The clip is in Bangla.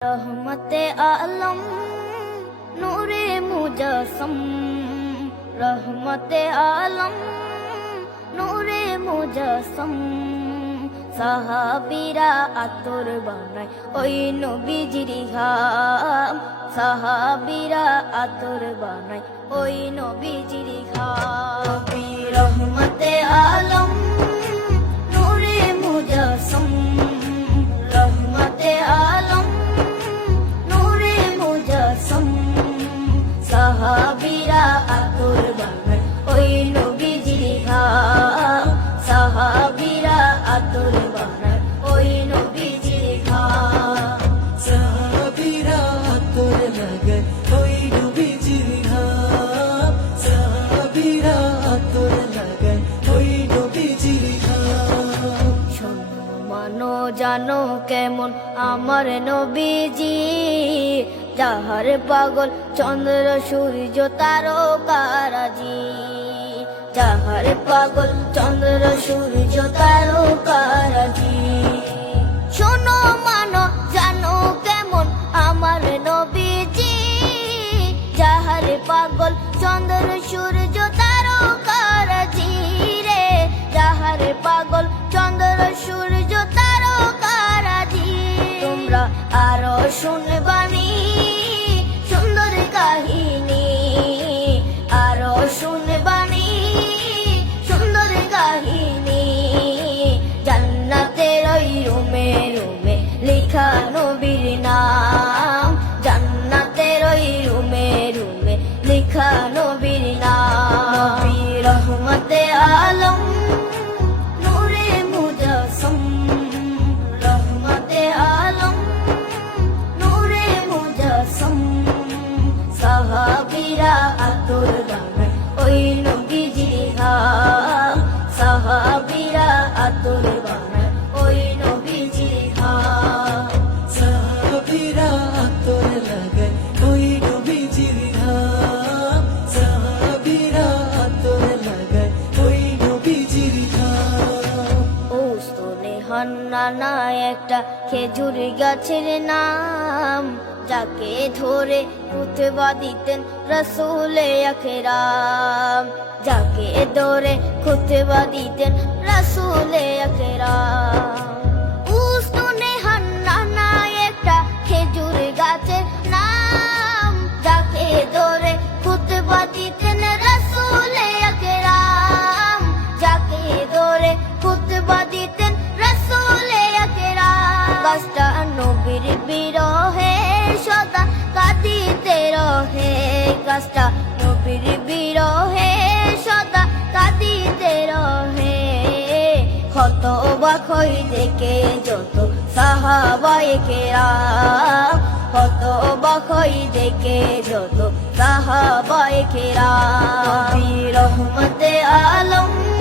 रहमते आलम नूरे मुजस्सम, रहमते आलम नूरे मुजस्सम। সাহাবীরা আতর বানায় ওই নবীজির ঘাম, সাহাবীরা আতর বানায় ওই নবীজির ঘাম। রহমতে আলম নূরে মুজস্সম, রহমতে আলম নূরে মুজস্সম। সাহাবীরা আতর বানায় ওই নবীজির ঘাম, সাহাবীরা আতর বানায় ওই নবীজির ঘাম। সাহাবীরা আতর লাগায় ওই নবীজির ঘাম, সাহাবীরা আতর লাগায় ওই নবীজির ঘাম। শোনো মানো জানো কেমন আমার নবীজি, যাহার পাগল চন্দ্র সূর্য তারকারাজি, যাহার পাগল চন্দ্র সূর্য তারকারাজি। শোনো মানো জানো কেমন আমার নবীজি, যাহার পাগল চন্দ্র সূর্য তারকারাজি রে, যাহার পাগল চন্দ্র সূর্য তারকারাজি। তোমরা আরো শুনবানি সুন্দর কাহিনী, আরো শুনবানি সুন্দর কাহিনী। জান্নাতের ওই রুমে রুমে লেখা নবীর নাম, জান্নাতের ওই রুমে রুমে লেখা নবীর নাম। নবী রহমতে আলম নূরে মুজস্সম, রহমতে আলম নূরে মুজস্সম। সাহাবীরা আতর বানায় ওই নবীজির ঘাম, সাহাবীরা আতর বানায় ওই নবীজির ঘাম। সাহাবীরা আতর লাগায় ওই নবীজির ঘাম, সাহাবীরা আতর লাগায় ওই নবীজির ঘাম। ওস্তনে হান্নানা একটা খেজুর গাছের নাম, যাকে ধরে খুতবা দিতেন রাসূলে আকরাম, যাকে ধরে খুতবা দিতেন রাসূলে আকরাম। উস্তনে হান্নানা একটা খেজুর গাছের নাম, যাকে ধরে খুতবা দিতেন রাসূলে আকরাম, যাকে ধরে খুতবা দিতেন রাসূলে আকরাম। গাছটা নবীর বিরহে সদা কাঁদিতে রহে, গাছটা নবীর বিরহে সদা কাঁদিতে রহে। ক্ষত বাখই দেখে যত সাহাবায়ে কেরাম, ক্ষত বাখই দেখে যত সাহাবায়ে কেরাম। নবী রহমতে আলম